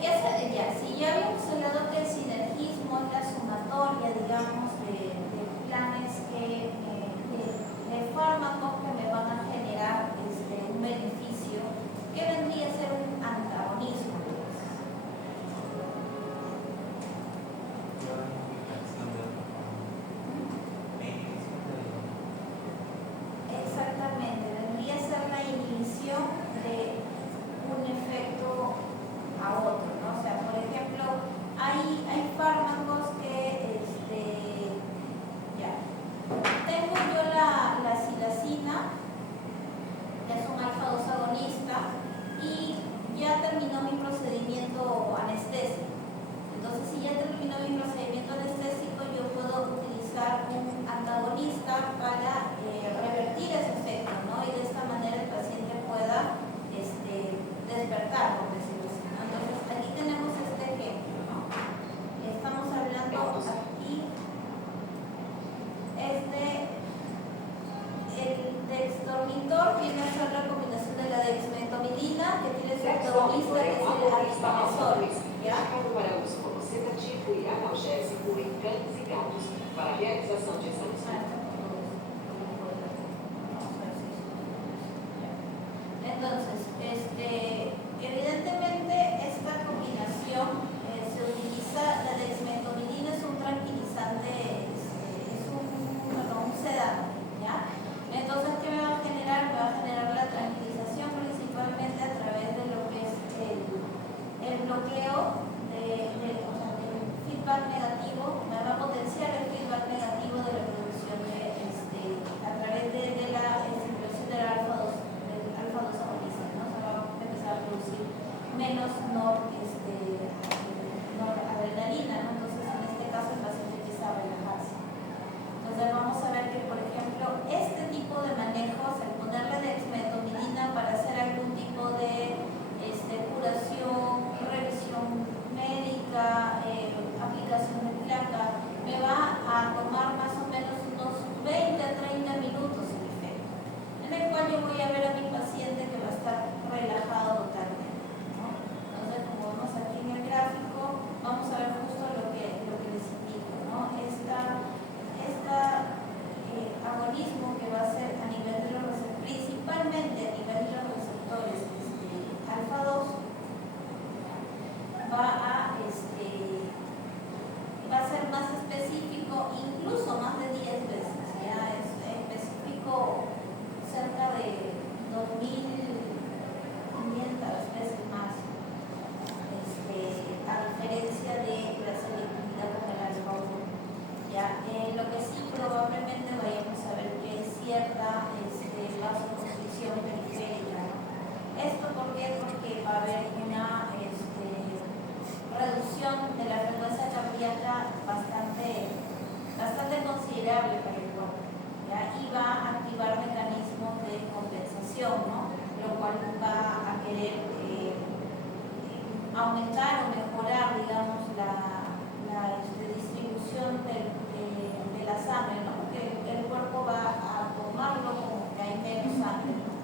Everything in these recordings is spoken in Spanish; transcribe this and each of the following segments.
si ya habíamos hablado que el sinergismo es la sumatoria, digamos, de planes de fármacos que me van a generar un beneficio, que vendría a ser un antagonismo. Exactamente, vendría a ser la inhibición de un efecto a otro, ¿no? O sea, por ejemplo, hay fármacos que, tengo yo la silacina, que es un alfa-2 agonista, y ya terminó mi procedimiento anestésico. Entonces, si ya terminó mi procedimiento anestésico, yo puedo utilizar un antagonista para revertir ese efecto, ¿no? Y de esta manera el paciente pueda despertar, por decirlo así, ¿no? Entonces, aquí tenemos este ejemplo, ¿no? Estamos hablando aquí, el dextromethor viene a ser la combinación de la dexmedetomidina, que tiene su antagonista, que es el aripiprazol, ¿ya? Para uso como sedativo e analgésico em cães e gatos para realização de exames. Entonces, evidentemente esta combinación se utiliza, la dexmedetomidina es un tranquilizante, es un sedante, ¿ya? Entonces, ¿qué me va a generar? Me va a generar la tranquilización principalmente a través de lo que es el bloqueo del feedback negativo, me va a potenciar el feedback negativo de la producción a través de la estimulación del alfa-2 agonista, ¿no? Se va a empezar a producir menos noradrenalina, ¿no? Entonces, en este caso, el paciente empieza a relajarse. Entonces, vamos a ver que, por ejemplo, este tipo de manejos, el ponerle dexmedetomidina para hacer algún tipo de curación, revisión médica, aplicación de placa, me va a tomar más o menos unos 20 a 30 minutos el efecto, en el cual yo voy a ver a mi paciente que va a estar relajado totalmente, ¿no? Entonces, como vemos aquí en el gráfico, vamos a ver justo lo que les indico, ¿no? Agonismo que va a ser a nivel de los receptores, principalmente a nivel de los receptores alfa-2, va a ser más específico, incluso más de 10 veces, ya es específico cerca de 2.500 veces más, a diferencia de la selectividad con el alfa-1. Ya, lo que sí probablemente vayamos a ver que es cierta vasoconstricción periférica, ¿no? ¿Esto por qué? Porque va a haber una reducción de la frecuencia cardíaca bastante considerable para el cuerpo, ¿ya? Y va a activar mecanismos de compensación, ¿no? Lo cual va a querer aumentar o mejorar, digamos, la distribución de la sangre, ¿no? Porque el cuerpo va a tomarlo como que hay menos sangre, ¿no?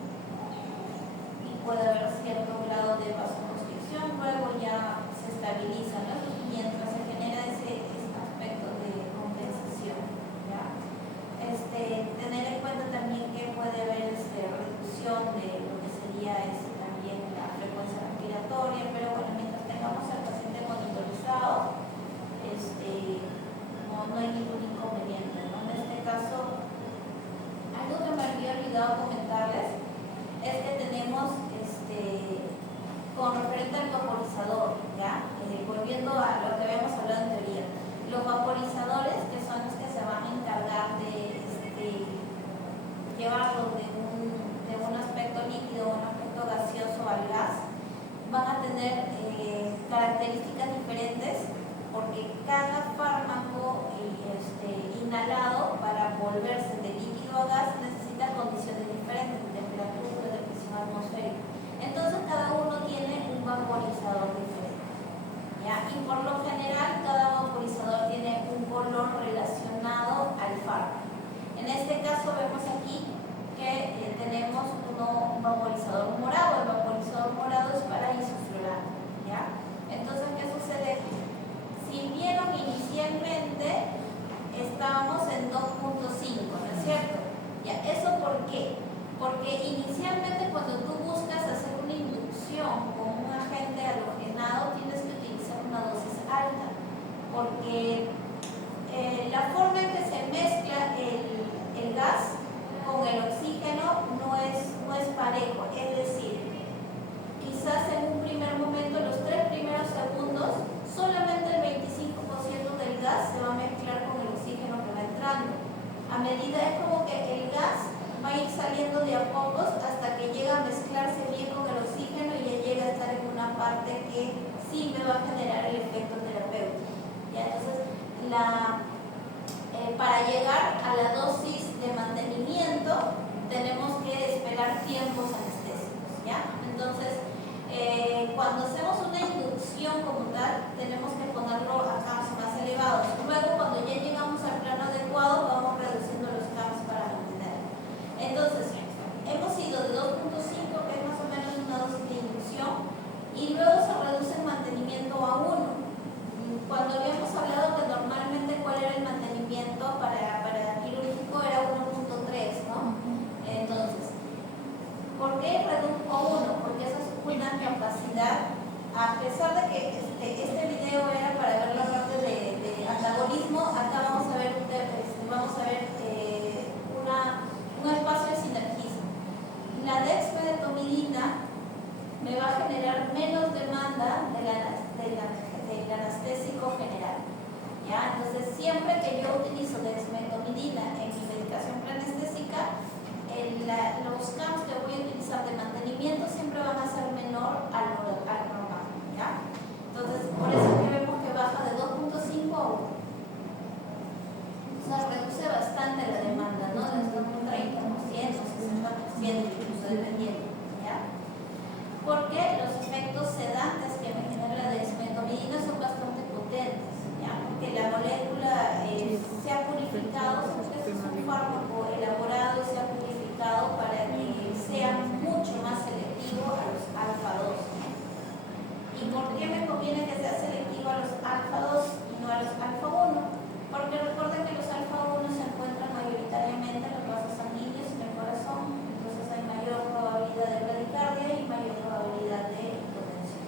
Y puede haber cierto grado de vasoconstricción, luego ya se estabiliza, ¿no? Mientras se genera ese aspecto de compensación, ¿ya? Tener en cuenta también que puede haber reducción de lo que sería también la frecuencia respiratoria, pero bueno, mientras tengamos al paciente monitorizado, no hay ningún inconveniente, ¿no? En este caso, algo que me había olvidado comentarles es que tenemos con referente al vaporizador, ¿ya? Volviendo a lo que habíamos hablado en teoría, los vaporizadores, que son los que se van a encargar de llevarlo de un aspecto líquido a un aspecto gaseoso al gas, van a tener características diferentes, porque cada fármaco inhalado para volverse de líquido a gas necesita condiciones diferentes de temperatura, de presión atmosférica. Entonces cada uno tiene un vaporizador diferente, ¿ya? Y por lo general cada vaporizador tiene un color relacionado al fármaco. En este caso vemos aquí que tenemos un vaporizador morado. El vaporizador morado es para isoflurano, ¿ya? Entonces Porque inicialmente cuando tú buscas hacer una inducción con un agente halogenado tienes que utilizar una dosis alta, porque la forma en que se mezcla el gas con el oxígeno no es parejo, es decir, quizás en un primer momento, los 3 primeros segundos, solamente el 25% del gas se va a mezclar con el oxígeno que va entrando. A medida es como que el gas va a ir saliendo de a pocos hasta que llega a mezclarse bien con el oxígeno y ya llega a estar en una parte que sí me va a generar el efecto terapéutico. ¿Ya? Entonces, para llegar a la dosis de mantenimiento tenemos que esperar tiempos anestésicos. ¿Ya? Entonces, cuando hacemos una inducción como tal, tenemos que ponerlo a camps más elevados. Luego, cuando ya llegamos al plano adecuado, vamos reduciendo los camps para mantener. Entonces, hemos ido de 2.5, que es más o menos una dosis de inducción, y luego se reduce el mantenimiento a 1. Cuando habíamos hablado que normalmente cuál era el mantenimiento para quirúrgico era 1.3, ¿no? Entonces, ¿por qué reduzco a 1? Porque esa es una capacidad, a pesar de que este video era para ver la parte de antagonismo, acá vamos a ver un espacio de sinergismo. La dexmedetomidina me va a generar menos demanda del anestésico general. ¿Ya? Entonces, siempre que yo utilizo dexmedetomidina en mi medicación preanestésica, los camps que voy a utilizar de mantenimiento siempre van a ser menor al normal. ¿Ya? Entonces, por eso es que vemos que baja de 2.5 a 1. O sea, reduce bastante la demanda, ¿no? Desde un 30%, 60%, incluso dependiendo. ¿Ya? Porque los efectos sedantes que me genera la dexmedetomidina son bastante potentes. ¿Ya? Porque la molécula se ha purificado, porque es un fármaco elaborado y se ha purificado para que sea mucho más selectivo a los alfa-2. ¿Y por qué me conviene que sea selectivo a los alfa-2 y no a los alfa-1? Porque recuerden que los alfa-1 se encuentran mayoritariamente en los vasos sanguíneos y en el corazón, entonces hay mayor probabilidad de bradicardia y mayor probabilidad de hipotensión.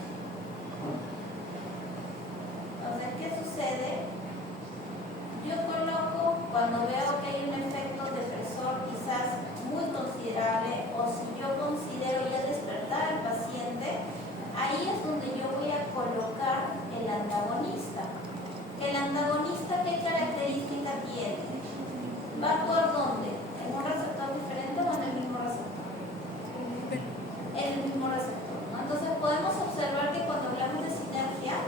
Entonces, ¿qué sucede? Yo coloco, cuando veo que hay un efecto depresor quizás muy considerable, o si yo considero ya despertar al paciente, ahí es donde yo voy a colocar el antagonista. ¿El antagonista qué característica tiene? ¿Va a actuar dónde? ¿En un receptor diferente o en el mismo receptor? En el mismo receptor, ¿no? Entonces podemos observar que cuando hablamos de sinergia,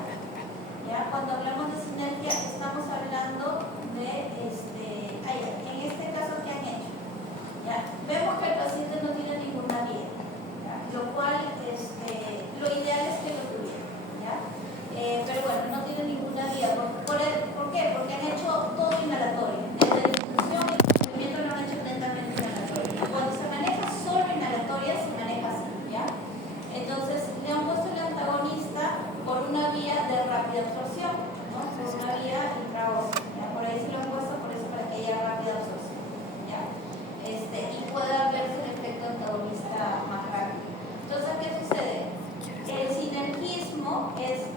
¿ya? Cuando hablamos de sinergia estamos hablando de, en este caso, ¿qué han hecho? ¿Ya? Vemos que el paciente no tiene ninguna vía, ¿ya? Lo cual, lo ideal es que lo tuviera, ¿ya? Pero bueno, no tiene ninguna vía. ¿Por qué? Porque han hecho todo inhalatorio. Desde la infusión y el movimiento lo han hecho lentamente inhalatorio. Cuando se maneja solo inhalatoria, se maneja así, ¿ya? Entonces, le han puesto el antagonista por una vía de rápida absorción, ¿no? Por una vía intraósea, ¿ya? Por ahí se lo han puesto por eso, para que haya rápida absorción, ¿ya? Y pueda verse el efecto antagonista más rápido. Entonces, ¿qué sucede? El sinergismo es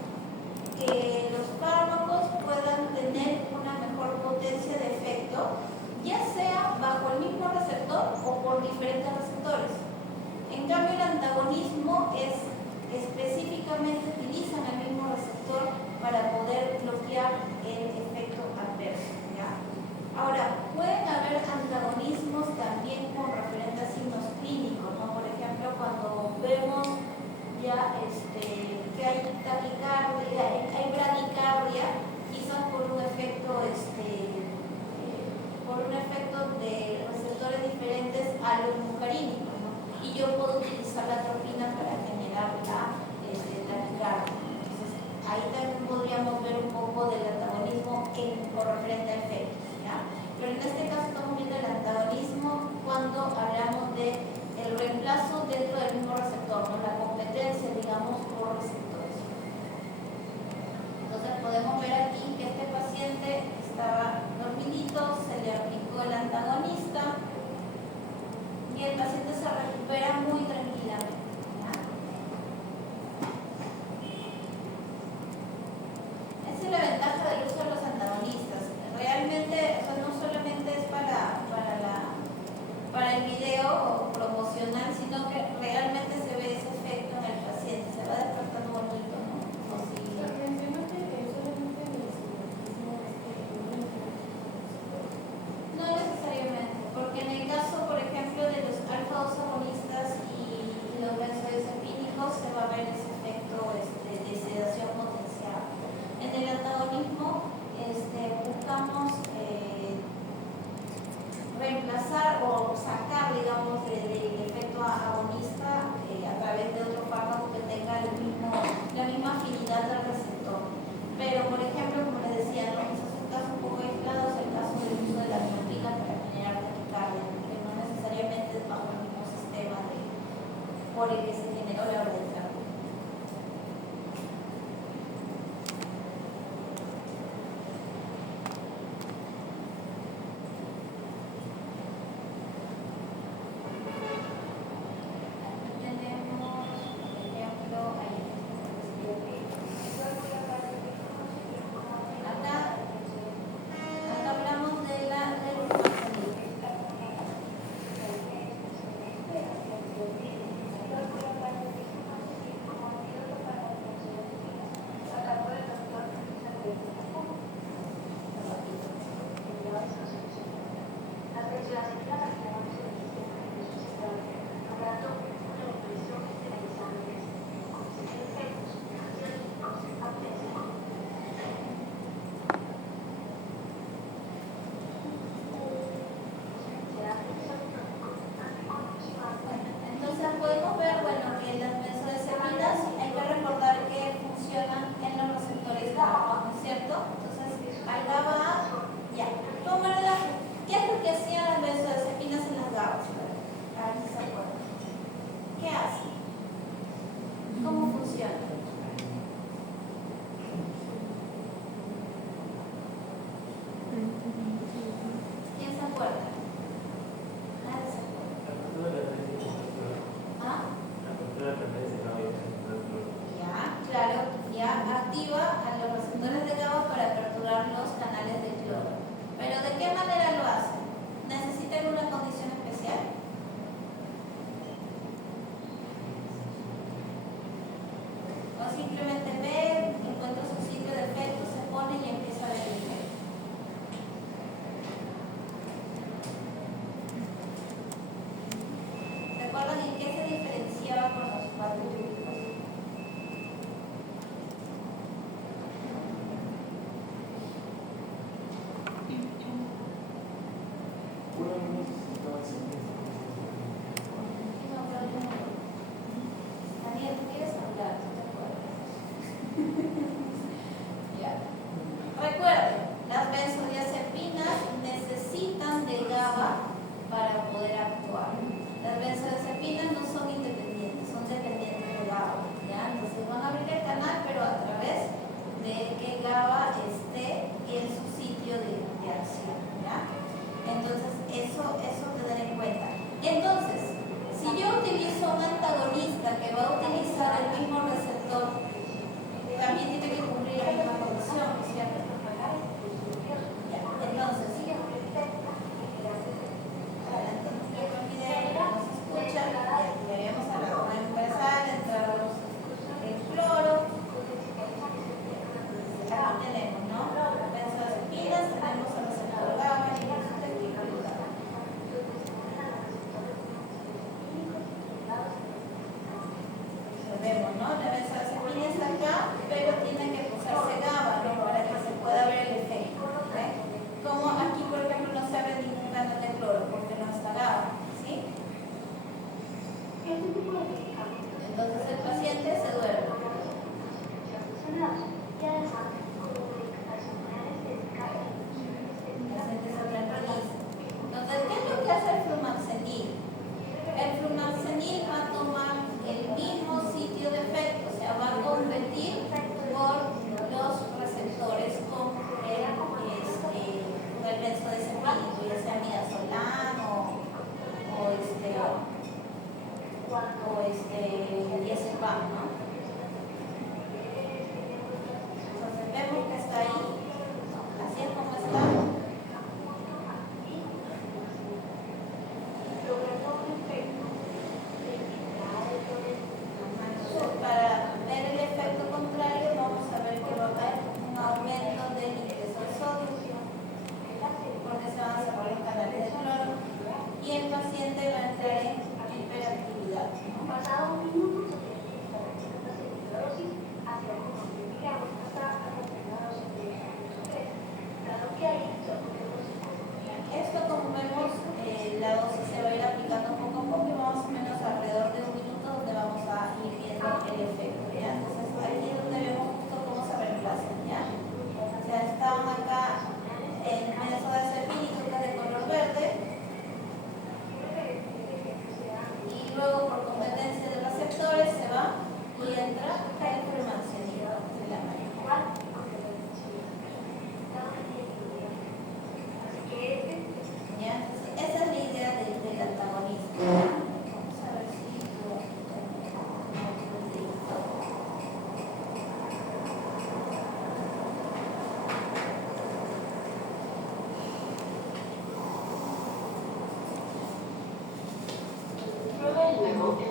que los fármacos puedan tener una mejor potencia de efecto, ya sea bajo el mismo receptor o por diferentes receptores. En cambio, el antagonismo es específicamente utilizan el mismo receptor para poder bloquear el efecto adverso, ¿ya? Ahora, pueden haber antagonismos también con referentes a signos clínicos, ¿no? Por ejemplo, cuando vemos ya que hay taquicardia, hay bradicardia, quizás por un efecto de receptores diferentes a los muscarínicos, ¿no? Y yo puedo utilizar la atropina para generar la taquicardia. Entonces, ahí también podríamos ver un poco del antagonismo por referente a efectos, ¿ya? Pero en este caso estamos viendo el antagonismo cuando hablamos de el reemplazo dentro del mismo receptor, ¿no? La competencia, digamos, por receptores. Entonces podemos ver aquí que este paciente estaba dormidito, se le aplicó el antagonista y el paciente se aquí tenemos, ¿no? Benzodiazepinas, tenemos el receptor GABA y el receptor glutamato. Vemos, ¿no? La benzodiazepina está acá, pero tiene que posarse GABA, ¿no? Para que se pueda ver el efecto. ¿Okay? Como aquí, por ejemplo, no se abre ningún canal de cloro porque no está GABA, ¿sí? Entonces el paciente se duerme. Entonces, ¿qué es lo que hace el flumaxenil? El flumaxenil va a tomar el mismo sitio de efecto, o sea, va a competir por los receptores con el benzodiazepínico, ya sea midazolam o diazepam, ¿no? Entonces vemos que está ahí, así es como está. Para ver el efecto contrario, vamos a ver que va a haber un aumento del ingreso de sodio, porque se van a cerrar los canales de cloro y el paciente va a entrar en hiperactividad, ¿no? Esto, como vemos, la dosis se va a ir aplicando poco a poco y más o menos alrededor de 1 minuto donde vamos a ir viendo el efecto, ¿ya? Entonces aquí es donde vemos justo cómo se reemplazan, ¿ya? O sea, estaban acá en benzodiazepínico, que es de color verde, y luego por competencia de receptores se va y entra el flumaxenil, se llama. ¿Ya? Entonces, esa es la idea del antagonismo. Vamos a ver si lo Luego,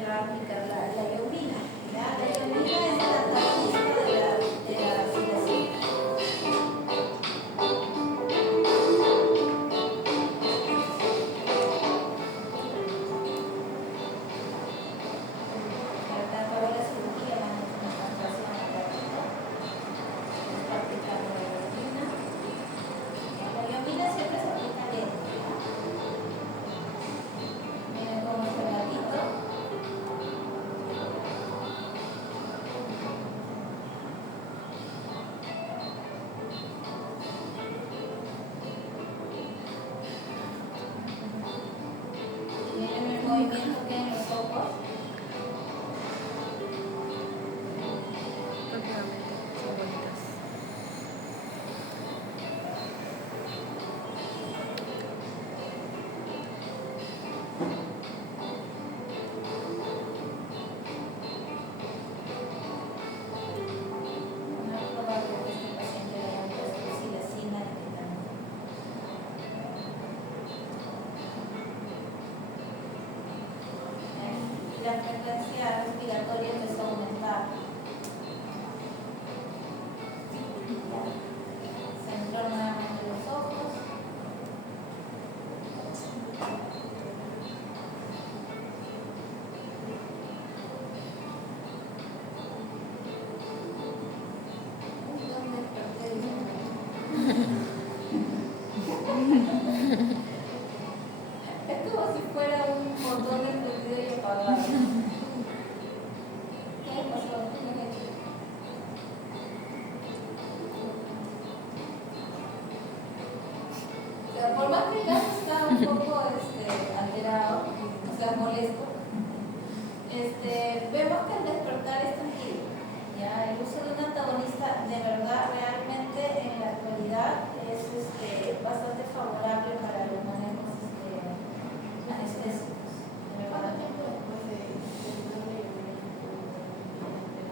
me va a aplicar la iodina. ¿Ya? La iodina es el antagonista de la psilocibina. Por tanto, ahora la cirugía va a hacer una contracción alérgica. Se está aplicando la iodina. La iodina siempre se aplica lento, ¿ya? Miren cómo está el gatito. Miren el movimiento que hay en los ojos. Próximamente, son bonitas. No es probable que este paciente le hayan puesto silacina y ketamina. Y la frecuencia respiratoria empezó a aumentar. Ya. Centró nuevamente los ojos. ¿Dónde desperté? Esto como si fuera un botón encendido y apagado. ¿Qué pasó? ¿Qué han hecho? O sea, por más que el gato está un poco alterado, o sea, molesto, vemos que el despertar es tranquilo. ¿Ya? El uso de un antagonista de verdad, realmente en la actualidad es bastante favorable para los manejos anestésicos. De verdad.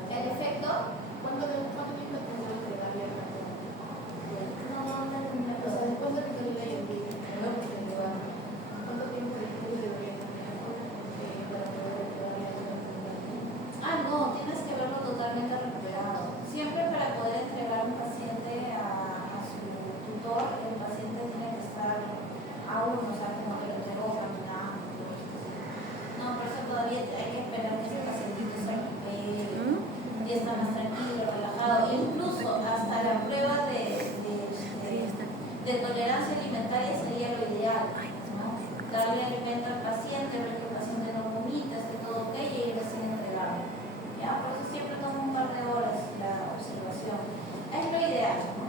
¿El efecto? ¿Cuánto tiempo tendrán que darle a la No, o sea, después de que se le haya enviado, ¿cuánto tiempo después debería para poder darle a la no, tienes que verlo totalmente recuperado. Siempre para poder entregar un paciente a su tutor, el paciente tiene que estar aún, o sea, como que lo entregó caminando. No, por eso todavía hay que esperar que ese pacientito se recupere y está más tranquilo, relajado. Incluso hasta la prueba de tolerancia alimentaria sería lo ideal, ¿no? Darle alimento al paciente, ver que el paciente no vomita, esté todo ok y ir recién entregado. ¿Ya? Por eso siempre toma un par de horas la observación. Es lo ideal, ¿no?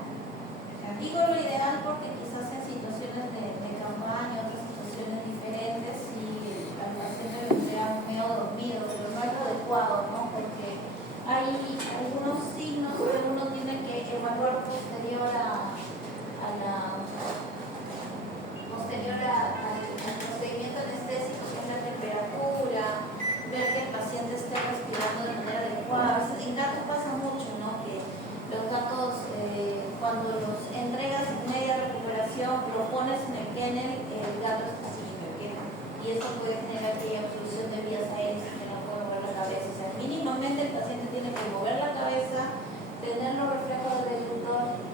Digo lo ideal porque quizás en situaciones de campaña, otras situaciones diferentes, si al paciente le entregan medio dormido, pero no es lo adecuado, ¿no? Porque hay algunos signos que uno tiene que evaluar posterior al procedimiento anestésico, que es la temperatura, ver que el paciente esté respirando de manera adecuada. En gatos pasa mucho, ¿no? Que los gatos, cuando los entregas en media recuperación, lo pones en el kennel, el gato está así en el kennel. Y eso puede generar que haya obstrucción de vías aéreas y que no puede mover la cabeza. O sea, mínimamente el paciente tiene que mover la cabeza, tener los reflejos del tutor.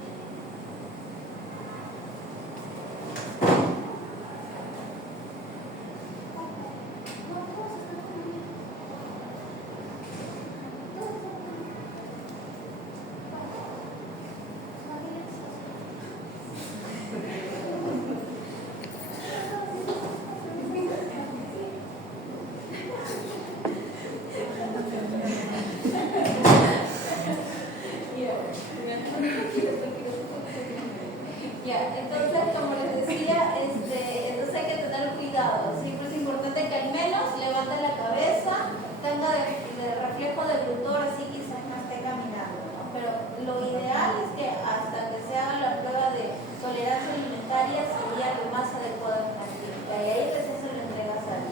Ya, entonces, como les decía, entonces hay que tener cuidado. Siempre es importante que al menos levante la cabeza, tenga de reflejo del tutor, así quizás no esté caminando, ¿no? Pero lo ideal es que hasta que se haga la prueba de tolerancia alimentaria sería lo más adecuado en la clínica. Y ahí recién se lo entregas al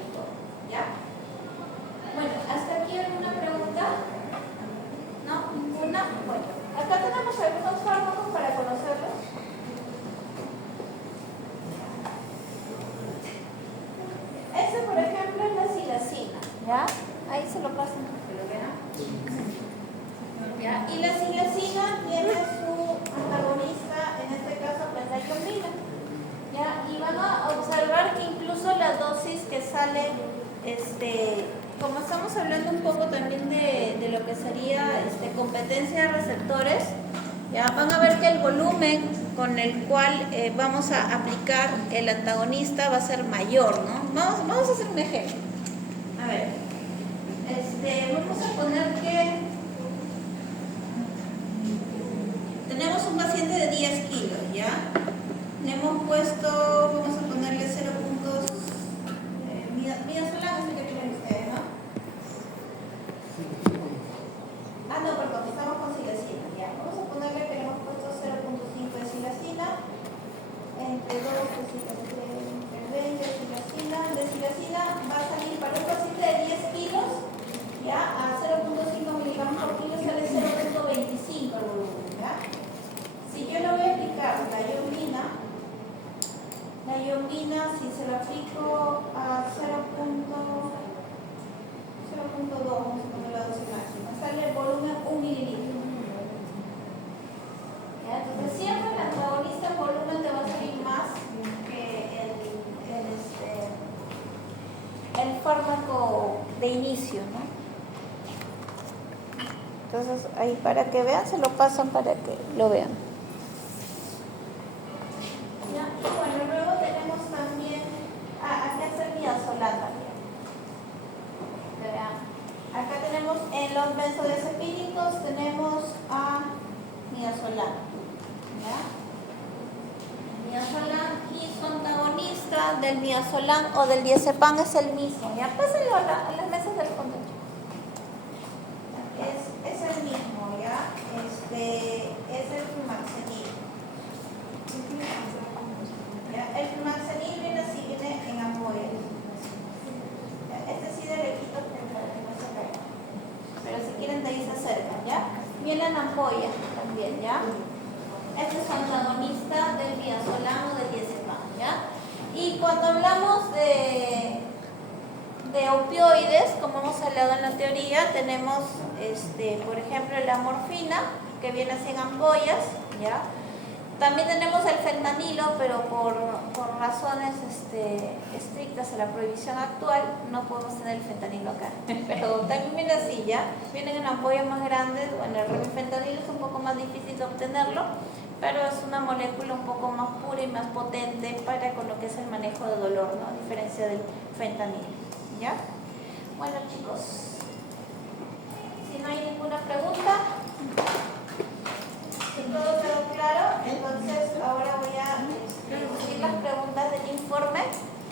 tutor. ¿Ya? Bueno, ¿hasta aquí alguna pregunta? ¿No? ¿Ninguna? Bueno, acá tenemos algunos fármacos para conocerlos. Este, por ejemplo, es la silacina. ¿Ya? Ahí se lo pasan para que lo vean. ¿Ya? Y la silacina tiene su antagonista, en este caso, pues la iombina. ¿Ya? Y van a observar que incluso la dosis que sale, como estamos hablando un poco también de lo que sería competencia de receptores, ya van a ver que el volumen con el cual vamos a aplicar el antagonista va a ser mayor, ¿no? Vamos a hacer un ejemplo. A ver, vamos a poner que tenemos un paciente de 10 kilos, ¿ya? Le hemos puesto, vamos a ponerle 0 puntos, midazolam es el que tienen ustedes, ¿no? No, perdón, estamos con silacina, ¿ya? Vamos a ponerle que le hemos puesto 0.5 de silacina, entre 2 entre 20 de silacina. De silacina va a salir para un paciente de 10 kilos, ¿ya? A 0.5 miligramos por kilo sale 0.25 el volumen, ¿ya? Si yo le voy a aplicar la iombina, si se lo aplico a 0.2, vamos a poner la dosis máxima, sale el volumen 1 mililitro. ¿Ya? Entonces siempre el antagonista en volumen te va a salir más que el fármaco de inicio, ¿no? Entonces ahí para que vean, se lo pasan para que lo vean. ¿Ya? Y bueno, luego tenemos también benzodiazepínicos tenemos a midazolam. ¿Ya? Midazolam y su antagonista del midazolam o del diazepam es el mismo. ¿Ya? Pásenlo a las mesas del fondo. Es el mismo, ¿ya? Es el flumaxenil. ¿Ya? El flumaxenil viene así, viene en ampollas. Este sí de lejitos para que no se caiga. Pero si quieren de ahí se acercan, ¿ya? Viene en ampollas también, ¿ya? Este es antagonista del midazolam o del diazepam, ¿ya? Y cuando hablamos de opioides, como hemos hablado en la teoría, tenemos, por ejemplo, la morfina, que viene así en ampollas, ¿ya? También tenemos el fentanilo, pero por razones estrictas a la prohibición actual, no podemos tener el fentanilo acá. Pero también viene así, ¿ya? Vienen en ampollas más grandes. Bueno, el fentanilo es un poco más difícil de obtenerlo, pero es una molécula un poco más pura y más potente para con lo que es el manejo de dolor, ¿no? A diferencia del fentanilo, ¿ya? Bueno, chicos, si no hay ninguna pregunta, si todo quedó claro, entonces ahora voy a decir las preguntas del informe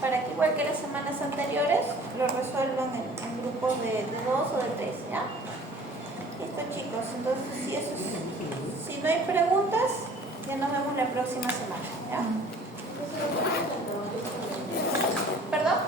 para que igual que las semanas anteriores lo resuelvan en grupos de 2 o de 3, ¿ya? Listo, chicos, entonces si no hay preguntas, ya nos vemos la próxima semana, ¿ya? ¿Perdón?